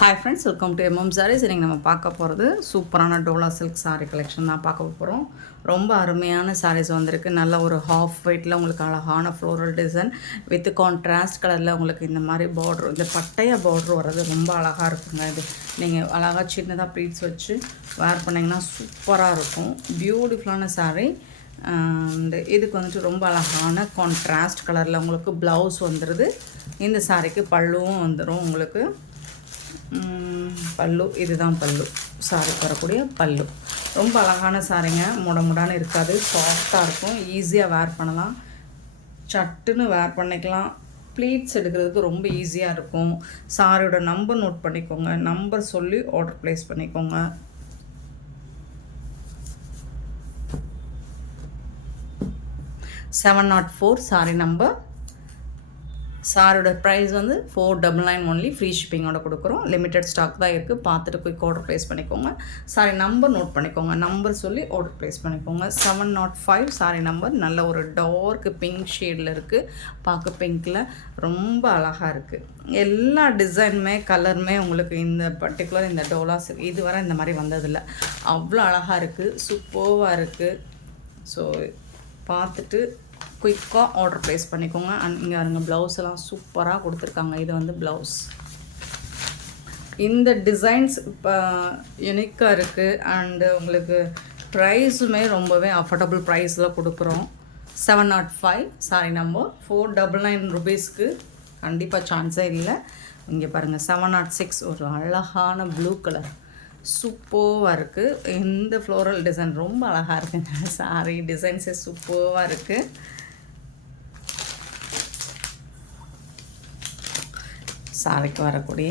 Hi friends, welcome to MM Sarees. இன்றைக்கி நம்ம பார்க்க போகிறது சூப்பரான டோலா சில்க் சாரீ கலெக்ஷன் தான் பார்க்க போகிறோம். ரொம்ப அருமையான சாரீஸ் வந்திருக்கு. நல்ல ஒரு ஹாஃப் ஒயிட்டில் உங்களுக்கு அழகான ஃப்ளோரல் டிசைன் வித் கான்ட்ராஸ்ட் கலரில் உங்களுக்கு இந்த மாதிரி பார்ட்ரு, இந்த பட்டையா பார்ட்ரு வர்றது ரொம்ப அழகாக இருக்குங்க. இது நீங்கள் அழகாக சின்னதாக ப்ளீட்ஸ் வச்சு வேர் பண்ணிங்கன்னா சூப்பராக இருக்கும். பியூட்டிஃபுல்லான சாரீ. அண்டு இதுக்கு வந்துட்டு ரொம்ப அழகான கான்ட்ராஸ்ட் கலரில் உங்களுக்கு ப்ளவுஸ் வந்துடுது. இந்த சாரீக்கு பல்லுவும் வந்துடும் உங்களுக்கு. பல்லு இதுதான் பல்லு, சாரிக்கு வரக்கூடிய பல்லு. ரொம்ப அழகான சாரிங்க, முடான்னு இருக்காது, சாஃப்டாக இருக்கும், ஈஸியாக வேர் பண்ணலாம், சட்டுன்னு வேர் பண்ணிக்கலாம். ப்ளீட்ஸ் எடுக்கிறதுக்கு ரொம்ப ஈஸியாக இருக்கும். சாரியோட நம்பர் நோட் பண்ணிக்கோங்க, நம்பர் சொல்லி ஆர்டர் ப்ளேஸ் பண்ணிக்கோங்க. $704 சாரி நம்பர். சாரோட ப்ரைஸ் வந்து $499 ஒன்லி, ஃப்ரீ ஷிப்பிங்கோட கொடுக்குறோம். லிமிட்டட் ஸ்டாக் தான் இருக்குது, பார்த்துட்டு குயிக் ஆர்டர் ப்ளேஸ் பண்ணிக்கோங்க. சாரி நம்பர் நோட் பண்ணிக்கோங்க, நம்பர் சொல்லி ஆர்டர் ப்ளேஸ் பண்ணிக்கோங்க. 705 சாரி நம்பர். நல்ல ஒரு டார்க் பிங்க் ஷேடில் இருக்குது, பார்க்க பிங்க்கில் ரொம்ப அழகாக இருக்குது. எல்லா டிசைனுமே கலருமே உங்களுக்கு இந்த பர்டிகுலர் இந்த டோலாஸ் இதுவரை இந்த மாதிரி வந்ததில்லை. அவ்வளோ அழகாக இருக்குது, சூப்பராக இருக்குது. ஸோ பார்த்துட்டு குயிக்காக ஆர்டர் ப்ளேஸ் பண்ணிக்கோங்க. அண்ட் இங்கே பாருங்க, ப்ளவுஸ் எல்லாம் சூப்பராக கொடுத்துருக்காங்க. இது வந்து ப்ளவுஸ். இந்த டிசைன்ஸ் இப்போ யுனிக்காக இருக்குது. அண்டு உங்களுக்கு ப்ரைஸுமே ரொம்பவே அஃபோர்டபுள் ப்ரைஸில் கொடுக்குறோம். 705 சாரி நம்பர். $499 கண்டிப்பாக சான்ஸே இல்லை. இங்கே பாருங்கள், 706 ஒரு அழகான ப்ளூ கலர், சூப்பராக இருக்குது. இந்த ஃப்ளோரல் டிசைன் ரொம்ப அழகாக இருக்குங்க. சாரி டிசைன்ஸே சூப்பராக இருக்குது. சாரிக்கு வரக்கூடிய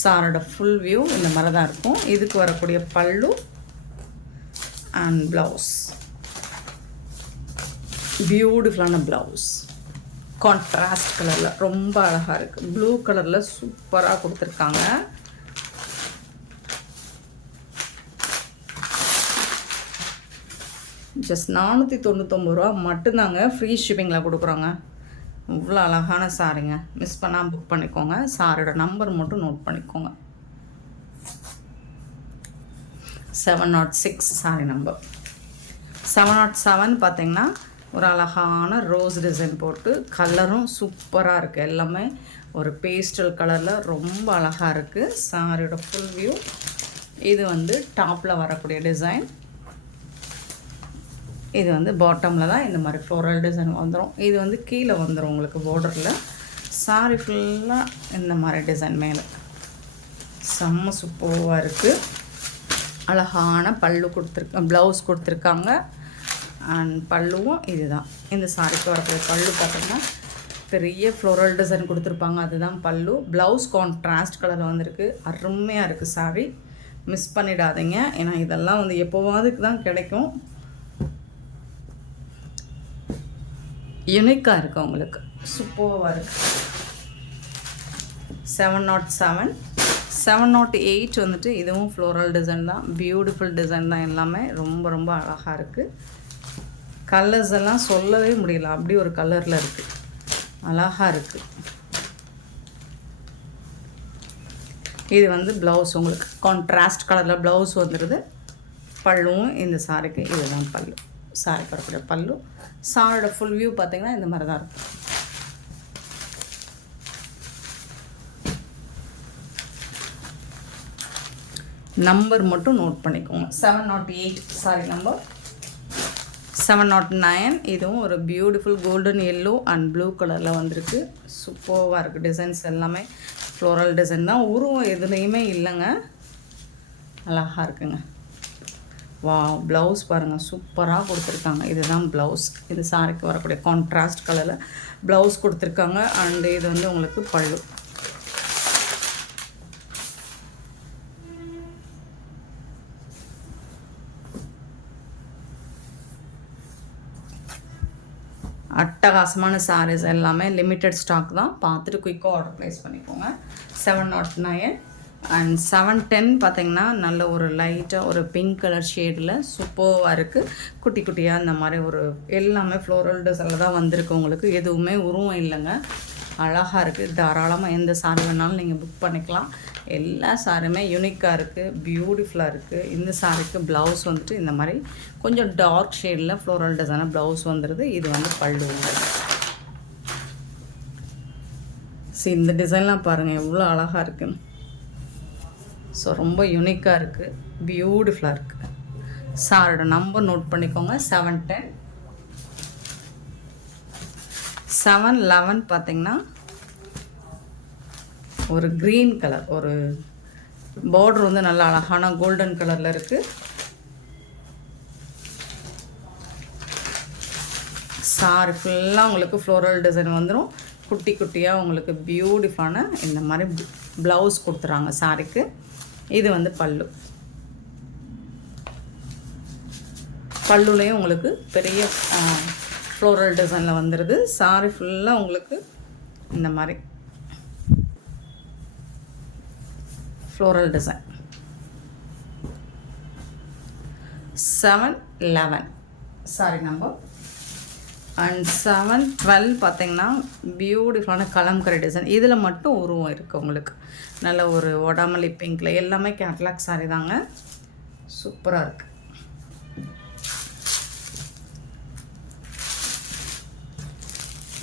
சாரோட ஃபுல் வியூ இந்த மாதிரி தான் இருக்கும். இதுக்கு வரக்கூடிய பல்லு அண்ட் ப்ளவுஸ், பியூட்டிஃபுல்லான ப்ளவுஸ், கான்ட்ராஸ்ட் கலரில் ரொம்ப அழகாக இருக்குது. ப்ளூ கலரில் சூப்பராக கொடுத்துருக்காங்க. ஜஸ்ட் $499 மட்டும்தாங்க, ஃப்ரீ ஷிப்பிங்கில் கொடுக்குறோங்க. இவ்வளோ அழகான சாரிங்க, மிஸ் பண்ணால் புக் பண்ணிக்கோங்க. சாரோட நம்பர் மட்டும் நோட் பண்ணிக்கோங்க. 706 சாரி நம்பர். 707 பார்த்திங்கன்னா ஒரு அழகான ரோஸ் டிசைன் போட்டு, கலரும் சூப்பராக இருக்குது. எல்லாமே ஒரு பேஸ்டல் கலரில் ரொம்ப அழகாக இருக்குது. சாரியோட ஃபுல் வியூ. இது வந்து டாப்பில் வரக்கூடிய டிசைன். இது வந்து பாட்டமில் தான் இந்த மாதிரி ஃப்ளோரல் டிசைன் வந்துடும். இது வந்து கீழே வந்துடும் உங்களுக்கு பார்டரில். சாரி ஃபுல்லாக இந்த மாதிரி டிசைன் மேலே செம்ம சூப்பராக இருக்குது. அழகான பல்லு கொடுத்துருக்காங்க, ப்ளவுஸ் கொடுத்துருக்காங்க. அண்ட் பல்லுவும் இதுதான். இந்த சாரிக்கு வரக்கூடிய பல்லு பார்த்திங்கன்னா பெரிய ஃப்ளோரல் டிசைன் கொடுத்துருப்பாங்க, அதுதான் பல்லு. ப்ளவுஸ் கான்ட்ராஸ்ட் கலரில் வந்திருக்கு. அருமையாக இருக்குது சாரி, மிஸ் பண்ணிடாதீங்க. ஏன்னா இதெல்லாம் வந்து எப்போவாதுக்கு தான் கிடைக்கும். யுனிக்காக இருக்குது உங்களுக்கு, சூப்பராக இருக்குது. 707. 708 வந்துட்டு இதுவும் ஃப்ளோரல் டிசைன் தான், பியூட்டிஃபுல் டிசைன் தான். எல்லாமே ரொம்ப ரொம்ப அழகாக இருக்குது. கலர்ஸ் எல்லாம் சொல்லவே முடியல, அப்படி ஒரு கலரில் இருக்குது, அழகாக இருக்குது. இது வந்து ப்ளவுஸ் உங்களுக்கு கான்ட்ராஸ்ட் கலரில் ப்ளவுஸ் வந்துடுது. பல்லுவும் இந்த சாரிக்கு இதுதான் பல்லு, சாரி வரக்கூடிய பல்லு. சாரோட ஃபுல் வியூ பார்த்திங்கன்னா இந்த மாதிரி தான் இருக்கும். நம்பர் மட்டும் நோட் பண்ணிக்கோங்க. 708 சாரி நம்பர். 709 இதுவும் ஒரு beautiful golden yellow and blue கலரில் வந்திருக்கு. சூப்பராக இருக்குது. டிசைன்ஸ் எல்லாமே ஃப்ளோரல் டிசைன் தான், உருவம் எதுலேயுமே இல்லைங்க, அழகாக இருக்குங்க. வா, ப்ளவுஸ் பாருங்கள், சூப்பராக கொடுத்துருக்காங்க. இதுதான் ப்ளவுஸ். இது சாரிக்கு வரக்கூடிய கான்ட்ராஸ்ட் கலரில் ப்ளவுஸ் கொடுத்துருக்காங்க. அண்டு இது வந்து உங்களுக்கு பல்லு. அட்டகாசமான சாரீஸ் எல்லாமே லிமிட்டட் ஸ்டாக் தான், பார்த்துட்டு குயிக்காக ஆர்டர் ப்ளேஸ் பண்ணிக்கோங்க. 709 அண்ட் 710 பார்த்திங்கன்னா நல்ல ஒரு லைட்டாக ஒரு பிங்க் கலர் ஷேடில் சூப்பராக இருக்குது. குட்டி குட்டியாக இந்த மாதிரி ஒரு எல்லாமே ஃப்ளோரல் டிசைனில் தான் வந்திருக்கு உங்களுக்கு. எதுவுமே உருவம் இல்லைங்க, அழகாக இருக்குது. தாராளமாக எந்த சாரி வேணாலும் நீங்கள் புக் பண்ணிக்கலாம். எல்லா சாரியுமே யூனிக்காக இருக்குது, பியூட்டிஃபுல்லாக இருக்குது. இந்த சாரிக்கு ப்ளவுஸ் வந்துட்டு இந்த மாதிரி கொஞ்சம் டார்க் ஷேடில் ஃப்ளோரல் டிசைனாக ப்ளவுஸ் வந்துடுது. இது வந்து பல்லு வந்துடுது. சரி, இந்த டிசைன்லாம் பாருங்கள் எவ்வளோ அழகாக இருக்குன்னு. ஸோ ரொம்ப யூனிக்காக இருக்குது, பியூட்டிஃபுல்லாக இருக்குது. சாரோட நம்பர் நோட் பண்ணிக்கோங்க. 710 711 பார்த்திங்கன்னா ஒரு க்ரீன் கலர், ஒரு பார்டர் வந்து நல்ல அழகான கோல்டன் கலரில் இருக்குது. சாரி ஃபுல்லாக உங்களுக்கு ஃப்ளோரல் டிசைன் வந்துடும். குட்டி குட்டியாக உங்களுக்கு பியூட்டிஃபுல்லான இந்த மாதிரி ப்ளவுஸ் கொடுத்துறாங்க சாரிக்கு. இது வந்து பல்லு. பல்லுலேயும் உங்களுக்கு பெரிய ஃப்ளோரல் டிசைனில் வந்துடுது. சாரி ஃபுல்லாக உங்களுக்கு இந்த மாதிரி floral design. 711 sorry number. And 712 பார்த்திங்கன்னா பியூட்டிஃபுல்லான கலம்கரை டிசைன். இதில் மட்டும் உருவம் இருக்குது உங்களுக்கு. நல்ல ஒரு ஒடாமலி பிங்க்கில் எல்லாமே கேட்லாக் சாரி தாங்க. சூப்பராக இருக்குது.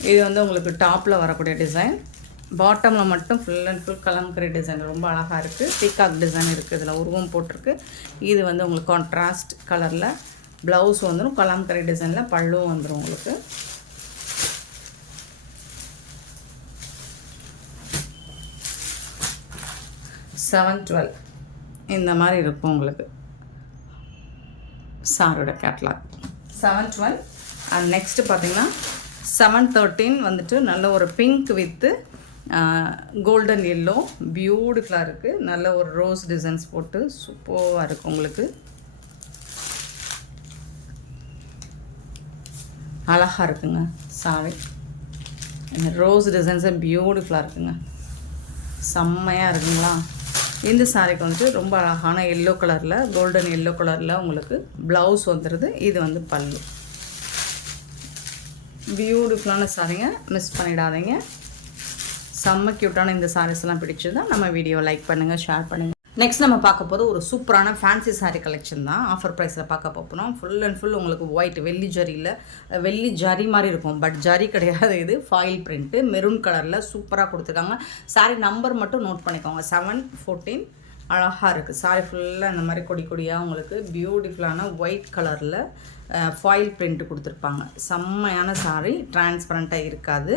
இது வந்து உங்களுக்கு டாப்பில் வரக்கூடிய டிசைன். பாட்டமில் மட்டும் full and full kalamkari design ரொம்ப அழகாக இருக்குது. பீகாக் டிசைன் இருக்குது, இதில் உருவம் போட்டிருக்கு. இது வந்து உங்களுக்கு கான்ட்ராஸ்ட் கலரில் ப்ளவுஸ் வந்துடும். கலம்கரி டிசைனில் பல்லுவும் வந்துடும் உங்களுக்கு. $712 இந்த மாதிரி இருக்கும் உங்களுக்கு சாரோட கேட்லாக். 712. அண்ட் நெக்ஸ்ட்டு பார்த்திங்கன்னா 713 வந்துட்டு நல்ல ஒரு பிங்க் வித்து கோல்டன் எல்லோ பியூட்டிஃபுல்லாக இருக்குது. நல்ல ஒரு ரோஸ் டிசைன்ஸ் போட்டு சூப்பராக இருக்குது உங்களுக்கு. அழகாக இருக்குங்க சாரி. இந்த ரோஸ் டிசைன்ஸே பியூட்டிஃபுல்லாக இருக்குங்க, செம்மையாக இருக்குங்களா. இந்த சாரிக்கு வந்துட்டு ரொம்ப அழகான எல்லோ கலரில், கோல்டன் எல்லோ கலரில் உங்களுக்கு ப்ளவுஸ் வந்துடுது. இது வந்து பல்லு. பியூட்டிஃபுல்லான சாரிங்க, மிஸ் பண்ணிடாதீங்க. செம்ம க்யூட்டான இந்த சாரீஸ்லாம் பிடிச்சதுதான் நம்ம வீடியோ லைக் பண்ணுங்கள், ஷேர் பண்ணுங்கள். நெக்ஸ்ட் நம்ம பார்க்க போது ஒரு சூப்பரான ஃபேன்சி சாரீ கலெக்ஷன் தான். ஆஃபர் ப்ரைஸில் பார்க்க போகிறோம். ஃபுல் அண்ட் ஃபுல் உங்களுக்கு ஒயிட் வெள்ளி ஜரியில், வெள்ளி ஜரி மாதிரி இருக்கும், பட் ஜரி கிடையாது. இது ஃபாயில் பிரிண்ட்டு மெரூன் கலரில் சூப்பராக கொடுத்துருக்காங்க. சாரீ நம்பர் மட்டும் நோட் பண்ணிக்கோங்க. 714. அழகாக இருக்குது சாரீ ஃபுல்லாக இந்த மாதிரி கொடி கொடியாக உங்களுக்கு பியூட்டிஃபுல்லான ஒயிட் கலரில் ஃபாயில் பிரிண்ட் கொடுத்துருப்பாங்க. செம்மையான சாரீ, டிரான்ஸ்பரண்ட்டாக இருக்காது,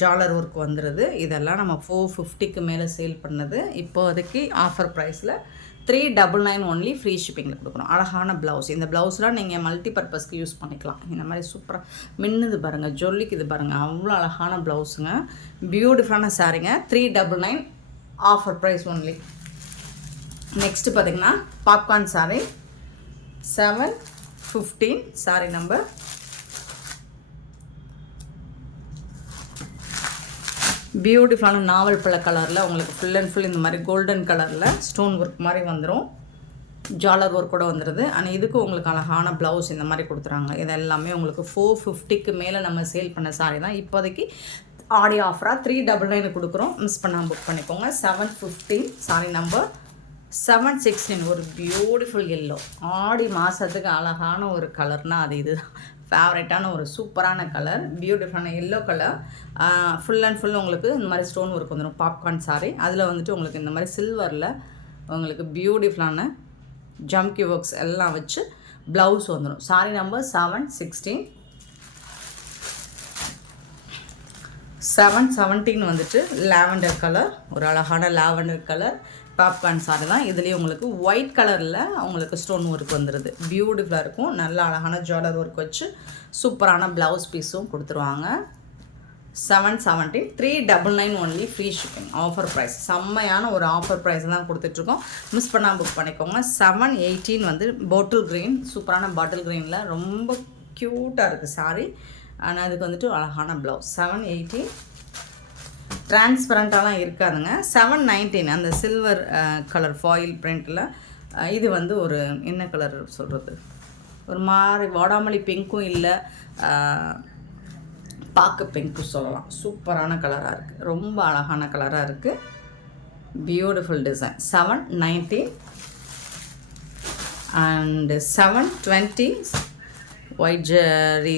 ஜாலர் ஒர்க் வந்துடுது. இதெல்லாம் நம்ம 450க்கு மேலே சேல் பண்ணது. இப்போதைக்கு ஆஃபர் ப்ரைஸில் 399 ஒன்லி ஃப்ரீ ஷிப்பிங்கில் கொடுக்குறோம். அழகான ப்ளவுஸ். இந்த ப்ளவுஸ்லாம் நீங்கள் மல்டி பர்பஸ்க்கு யூஸ் பண்ணிக்கலாம். இந்த மாதிரி சூப்பராக மின்னுது பாருங்கள், ஜொல்லிக்குது பாருங்கள், அவ்வளோ அழகான ப்ளவுஸுங்க, பியூட்டிஃபுல்லான சாரீங்க. 399 ஆஃபர் ப்ரைஸ் ஒன்லி. நெக்ஸ்ட்டு பார்த்திங்கன்னா பாப்கார்ன் சாரீ 715 சாரீ நம்பர். பியூட்டிஃபுல்லான நாவல் பழ கலரில் உங்களுக்கு ஃபுல் அண்ட் ஃபுல் இந்த மாதிரி கோல்டன் கலரில் ஸ்டோன் ஒர்க் மாதிரி வந்துடும், ஜாலர் ஒர்க் கூட வந்துடுது. ஆனால் இதுக்கு உங்களுக்கு அழகான ப்ளவுஸ் இந்த மாதிரி கொடுத்துறாங்க. இது எல்லாமே உங்களுக்கு 450க்கு மேலே நம்ம சேல் பண்ண சாரீ தான். இப்போதைக்கு ஆடி ஆஃபராக 399 கொடுக்குறோம். மிஸ் பண்ணாமல் புக் பண்ணிக்கோங்க. 715 சாரீ நம்பர். 716 ஒரு பியூட்டிஃபுல் எல்லோ. ஆடி மாதத்துக்கு அழகான ஒரு கலர்னால் அது இது ஃபேவரட்டான ஒரு சூப்பரான கலர், பியூட்டிஃபுல்லான yellow colour. Full and full உங்களுக்கு இந்த மாதிரி ஸ்டோன் ஒர்க் வந்துடும். பாப்கார்ன் சாரீ. அதில் வந்துட்டு உங்களுக்கு இந்த மாதிரி சில்வரில் உங்களுக்கு பியூட்டிஃபுல்லான ஜம்கி ஒர்க்ஸ் எல்லாம் வச்சு ப்ளவுஸ் வந்துடும். சாரீ நம்பர் 716. 717 வந்துட்டு லாவெண்டர் கலர், ஒரு அழகான லாவெண்டர் கலர் பாப்கார்ன் சாரி தான். இதுலேயும் உங்களுக்கு ஒயிட் கலரில் உங்களுக்கு ஸ்டோன் ஒர்க் வந்துடுது, பியூட்டிஃபுல்லாக இருக்கும். நல்ல அழகான ஜாலர் ஒர்க் வச்சு சூப்பரான ப்ளவுஸ் பீஸும் கொடுத்துருவாங்க. 717 399 only free shipping. Offer price, செம்மையான ஒரு ஆஃபர் ப்ரைஸ் தான் கொடுத்துட்ருக்கோம். மிஸ் பண்ணால் புக் பண்ணிக்கோங்க. 718 வந்து பாட்டில் க்ரீன், சூப்பரான பாட்டில் க்ரீனில் ரொம்ப க்யூட்டாக இருக்குது சாரி. ஆனால் அதுக்கு வந்துட்டு அழகான ப்ளவுஸ். 718 டிரான்ஸ்பரண்ட்டாலாம் இருக்காதுங்க. 719 அந்த சில்வர் கலர் ஃபாயில் பிரிண்டில். இது வந்து ஒரு என்ன கலர் சொல்கிறது, ஒரு மாதிரி வாடாமல்லி பிங்க்கும் இல்லை, பாக்கு பிங்க்கு சொல்லலாம். சூப்பரான கலராக இருக்குது, ரொம்ப அழகான கலராக இருக்குது. Beautiful design. 790 அண்ட் 720 ஒயிட் ஜெரி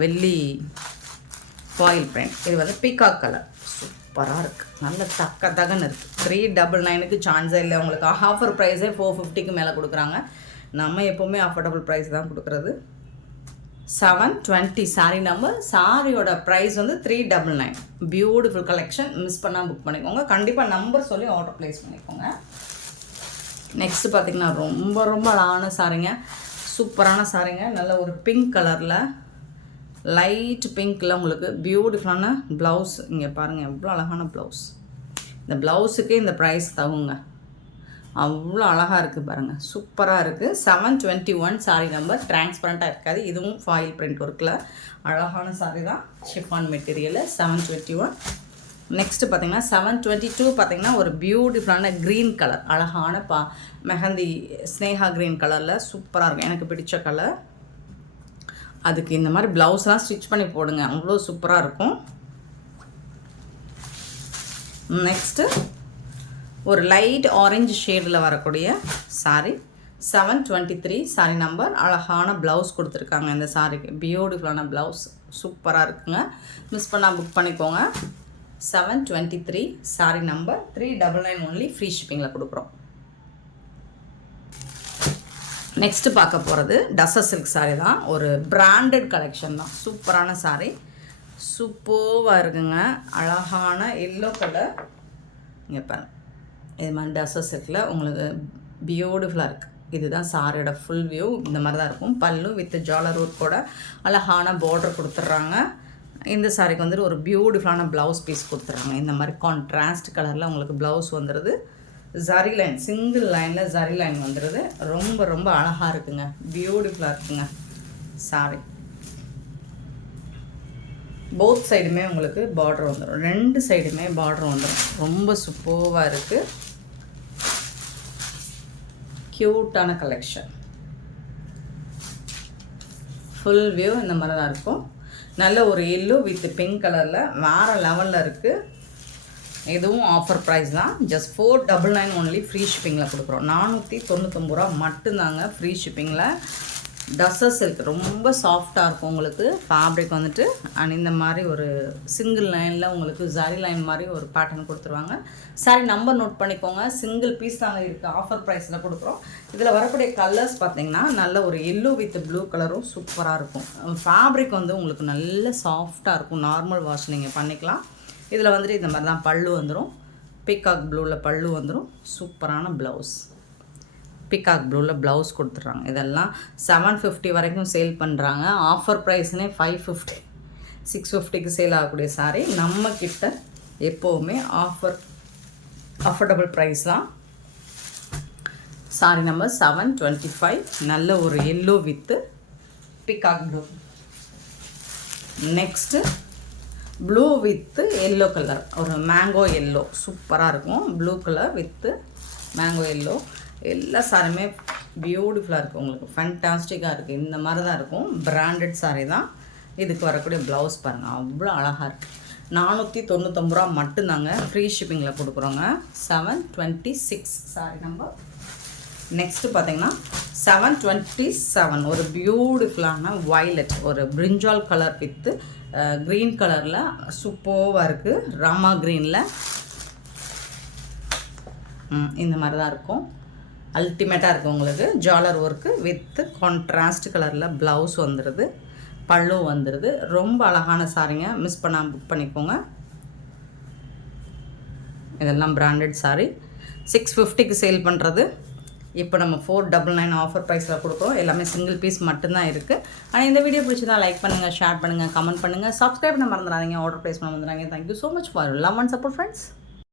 வெள்ளி ஃபாயில் பிரிண்ட். இது வந்து பீகாக் கலர். சூப்பராக இருக்குது, நல்ல தகன்னு இருக்குது. 399க்கு சான்ஸே இல்லை உங்களுக்கு. ஆஃபர் ப்ரைஸே 450க்கு மேலே கொடுக்குறாங்க. நம்ம எப்போவுமே அஃபோர்டபுள் ப்ரைஸ் தான் கொடுக்குறது. 720 சாரீ நம்பர். சாரியோட ப்ரைஸ் வந்து 399. Beautiful collection. மிஸ் பண்ணால் புக் பண்ணிக்கோங்க. கண்டிப்பாக நம்பர் சொல்லி ஆர்டர் ப்ளேஸ் பண்ணிக்கோங்க. நெக்ஸ்ட்டு பார்த்திங்கன்னா ரொம்ப ரொம்ப அழகான சாரீங்க, சூப்பரான சாரீங்க. நல்ல ஒரு பிங்க் கலரில், லைட் பிங்க்கில் உங்களுக்கு பியூட்டிஃபுல்லான ப்ளவுஸ். இங்கே பாருங்கள் எவ்வளோ அழகான ப்ளவுஸ். இந்த ப்ளவுஸுக்கு இந்த ப்ரைஸ் தகுங்க, அவ்வளோ அழகாக இருக்குது பாருங்கள், சூப்பராக இருக்குது. 721 சாரீ நம்பர். டிரான்ஸ்பரண்ட்டாக இருக்காது. இதுவும் ஃபாயில் பிரிண்ட் ஒர்க்கில் அழகான சாரீ தான். Chiffon material. 721. நெக்ஸ்ட்டு பார்த்திங்கன்னா 722 பார்த்திங்கன்னா ஒரு பியூட்டிஃபுல்லான க்ரீன் கலர், அழகான மெஹந்தி ஸ்னேகா க்ரீன் கலரில் சூப்பராக இருக்கும். எனக்கு பிடிச்ச கலர். அதுக்கு இந்த மாதிரி ப்ளவுஸ்லாம் ஸ்டிச் பண்ணி போடுங்க, அவ்வளோ சூப்பராக இருக்கும். நெக்ஸ்ட்டு ஒரு லைட் ஆரஞ்சு ஷேடில் வரக்கூடிய சாரீ. 723 சாரீ நம்பர். அழகான ப்ளவுஸ் கொடுத்துருக்காங்க இந்த சாரீக்கு. பியூட்டிஃபுல்லான ப்ளவுஸ், சூப்பராக இருக்குங்க. மிஸ் பண்ணால் புக் பண்ணிக்கோங்க. 723 சாரீ நம்பர். 399 ஒன்லி. ஃப்ரீ ஷிப்பிங்கில் கொடுக்குறோம். நெக்ஸ்ட்டு பார்க்க போகிறது டசர் சில்க் சாரீ தான். ஒரு பிராண்டட் கலெக்ஷன் தான். சூப்பரான சாரீ, சூப்பராக இருக்குங்க. அழகான எல்லோ கலர். இங்கே பாருங்க, இது மாதிரி டசர் சில்கில் உங்களுக்கு பியூட்டிஃபுல்லாக இருக்குது. இதுதான் சாரியோட ஃபுல் வியூ. இந்த மாதிரி தான் இருக்கும். பல்லு வித் ஜாலர் ஒர்க் கூட அழகான பார்டர் கொடுத்துட்றாங்க. இந்த சாரிக்கு வந்துட்டு ஒரு பியூட்டிஃபுல்லான ப்ளவுஸ் பீஸ் கொடுத்துட்றாங்க. இந்த மாதிரி கான்ட்ராஸ்ட் கலரில் உங்களுக்கு ப்ளவுஸ் வந்துடுது. ஜரி லைன், சிங்கிள் லைனில் ஜரி லைன் வந்துடுது. ரொம்ப ரொம்ப அழகாக இருக்குங்க, பியூட்டிஃபுல்லாக இருக்குங்க சாரி. போத் சைடுமே உங்களுக்கு பார்டர் வந்துடும், 2 சைடுமே பார்டர் வந்துடும். ரொம்ப சூப்பராக இருக்குது. க்யூட்டான கலெக்ஷன். ஃபுல் வியூ இந்த மாதிரி தான் இருக்கும். நல்ல ஒரு எல்லோ வித் பிங்க் கலரில் வேறு லெவலில் இருக்குது. இதுவும் ஆஃபர் ப்ரைஸ் தான். Just 499 only. ஃப்ரீ ஷிப்பிங்கில் கொடுக்குறோம். 499 ரூபா மட்டும்தாங்க ஃப்ரீ ஷிப்பிங்கில். டசர் சில்க் ரொம்ப சாஃப்டாக இருக்கும் உங்களுக்கு ஃபேப்ரிக் வந்துட்டு. அண்ட் இந்த மாதிரி ஒரு சிங்கிள் லைனில் உங்களுக்கு ஜரி லைன் மாதிரி ஒரு பேட்டர்ன் கொடுத்துருவாங்க. சாரி நம்பர் நோட் பண்ணிக்கோங்க. சிங்கிள் பீஸ் தாங்க இருக்குது, ஆஃபர் ப்ரைஸில் கொடுக்குறோம். இதில் வரக்கூடிய கலர்ஸ் பார்த்திங்கன்னா நல்ல ஒரு எல்லோ வித் ப்ளூ கலரும் சூப்பராக இருக்கும். ஃபேப்ரிக் வந்து உங்களுக்கு நல்ல சாஃப்டாக இருக்கும். நார்மல் வாஷ் நீங்கள் பண்ணிக்கலாம். இதில் வந்துட்டு இந்த மாதிரி தான் பல்லு வந்துடும். பீகாக் ப்ளூவில் பல்லு வந்துடும். சூப்பரான ப்ளவுஸ். பீகாக் ப்ளூவில் ப்ளவுஸ் கொடுத்துட்றாங்க. இதெல்லாம் 750 வரைக்கும் சேல் பண்ணுறாங்க. ஆஃபர் ப்ரைஸ்னே 550 650க்கு சேல் ஆகக்கூடிய சாரீ. நம்மக்கிட்ட எப்போவுமே அஃபோர்டபுள் ப்ரைஸ் தான். சாரீ நம்பர் 725. நல்ல ஒரு yellow with peacock blue. Next blue with yellow colour, ஒரு மேங்கோ எல்லோ சூப்பராக இருக்கும். Blue colour with mango yellow. எல்லா சாரியுமே பியூட்டிஃபுல்லாக இருக்குது உங்களுக்கு, ஃபேன்டாஸ்டிக்காக இருக்குது. இந்த மாதிரி தான் இருக்கும். பிராண்டட் சாரீ தான். இதுக்கு வரக்கூடிய ப்ளவுஸ் பாருங்கள், அவ்வளோ அழகாக இருக்குது. 499 ரூபா மட்டும்தாங்க ஃப்ரீ ஷிப்பிங்கில் கொடுக்குறோங்க. 726 சாரீ நம்பர். நெக்ஸ்ட்டு பார்த்தீங்கன்னா 727 ஒரு பியூட்டிஃபுல்லான வயலட், ஒரு பிரிஞ்சால் கலர் வித்து க்ரீன் கலரில் சூப்பராக இருக்குது. ராமா க்ரீனில் இந்த மாதிரி தான் இருக்கும். அல்டிமேட்டாக இருக்குது உங்களுக்கு. ஜாலர் ஒர்க்கு வித் கான்ட்ராஸ்ட் கலரில் ப்ளவுஸ் வந்துடுது, பல்லு வந்துடுது. ரொம்ப அழகான சாரீங்க, மிஸ் பண்ணாமல் புக் பண்ணிக்கோங்க. இதெல்லாம் பிராண்டட் சாரீ. 650க்கு சேல் பண்ணுறது இப்போ நம்ம 499 ஆஃபர் ப்ரைஸில் கொடுக்குறோம். எல்லாமே சிங்கிள் பீஸ் மட்டும்தான் இருக்குது. ஆனால் இந்த வீடியோ பிடிச்சதா லைக் பண்ணுங்கள், ஷேர் பண்ணுங்கள், கமெண்ட் பண்ணுங்கள், சப்ஸ்கிரைப் பண்ண மறந்துடாதீங்க, ஆர்டர் ப்ளேஸ் பண்ண மறந்துடாதீங்க. Thank you so much for love and support friends.